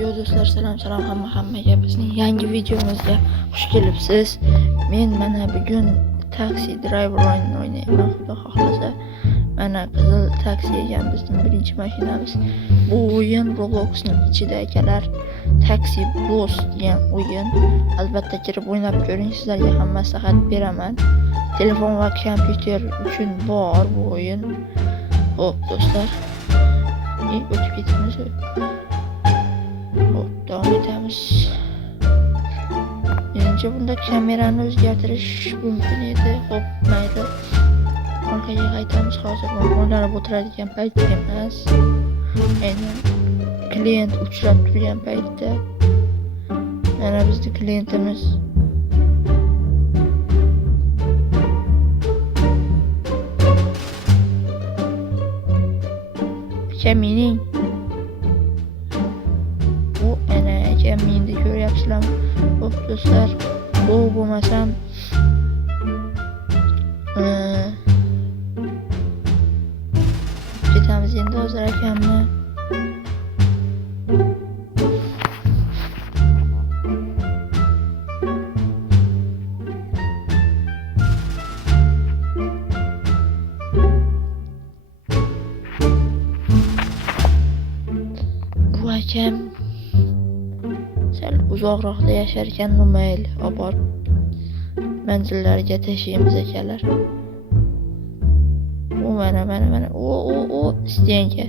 Yo do'stlar, salom hammaga bizning yangi videomizga xush kelibsiz. Men mana bugun taksi driver o'yinini o'ynayman. Xudo xohlasa mana qizil taksi ekan bizning birinchi mashinamiz. Bu o'yin Robloxning ichida akalar. Taxi Boss degan o'yin. Albatta kirib o'ynab ko'ring, sizlarga ham maslahat beraman. Telefon va kompyuter uchun bor bu o'yin. Xo'p do'stlar, o'tib ketamiz. Devam etamiz. Menimcha bunda kamerani o'zgartirish mumkin edi. Xo'p, mayli. Orqaga qaytamiz. Hozir o'ynab o'tiradigan payt emas. Aynan klient uchrab turgan paytda. Mana bizning klientimiz. Mening menda ko'ryapsizlarmi? Xo'p do'stlar, bu bo'lmasam ketamiz endi hozir akamni. Bu akam sal uzoqroqda yashar ekan, mayli, olib borib manzillariga tashlaymiz akalar. U mana stenka.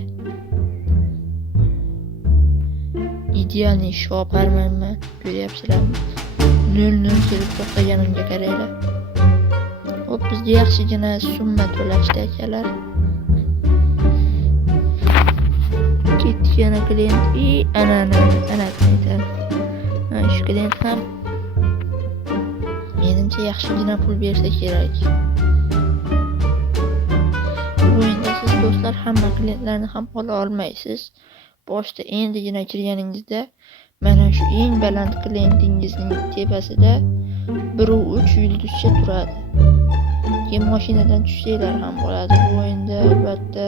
Idealniy shoparmanman, ko'ryapsizlarmi? 0 kelib to'xtaganimga qaranglar. Hop, bizga yaxshigina summa to'lashdi akalar. Ketdik yana klient. Ana shu klient ham menimcha yaxshigina pul bersa kerak. Bu o'yinda siz do'stlar hamma klientlarni ham ola olmaysiz. Boshda endigina kirganingizda mana shu eng baland klientingizning tepasida 1-3 yulduzcha turadi. Keyin mashinadan tushsanglar ham bo'ladi bu o'yinda, albatta.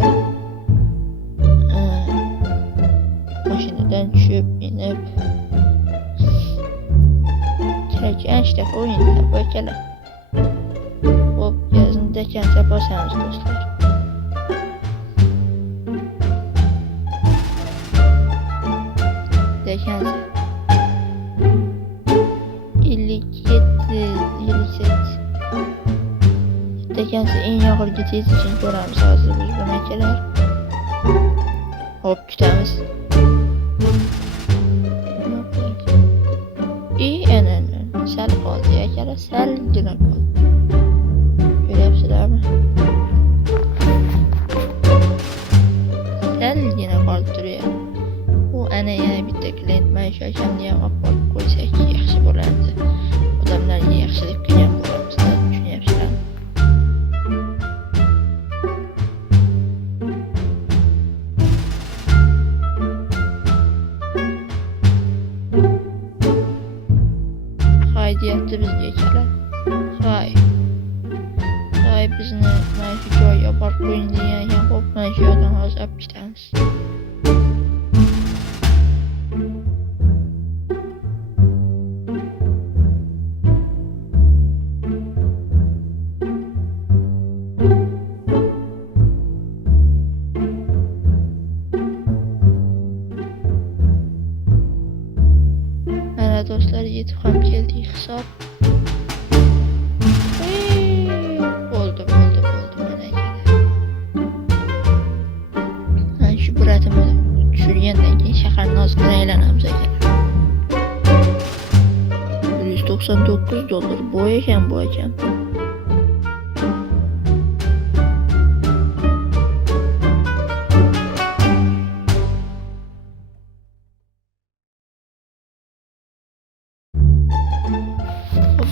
Mashinadan tushib, inib kerakli shtaka o'yinda bu akalar. Hop, gazni dekancha bosamiz do'stlar. Dekancha 57. Dekancha eng og'irgi tez uchun ko'ramiz hozir biz buni akalar. Hop, kutamiz. Sal qoldi akalar, salgina qoldi. Ko'ryapsizlarmi? Salgina qolib turibdi. Bu ana yana bitta klient, mana shu akamni ham olib borib qo'ysak yaxshi bo'lardi. Odamlarga yaxshilik qilgan bo'lamiz, tushunyapsizlarmi? Deyapti bizga akalar. Hay bizni mana shu joyga borib qo'ying degan ekan. Xo'p, mana shu yerdan hozir olib ketamiz. Do'stlar, yetib ham keldik hisob. Bo'ldi mana akalar. Mana shu biratimi tushirgandan keyin shaharni ozgina aylanamiz akalar. $199 bu ekan bu akam.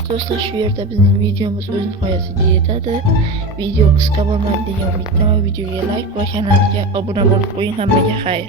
Do'stlar, shu yerda bizning videomiz o'z nihoyasiga yetadi. Video qisqa bo'lmadi degan umiddaman. Videoga like va kanalga obuna bo'lib qo'ying. Hammaga xayr.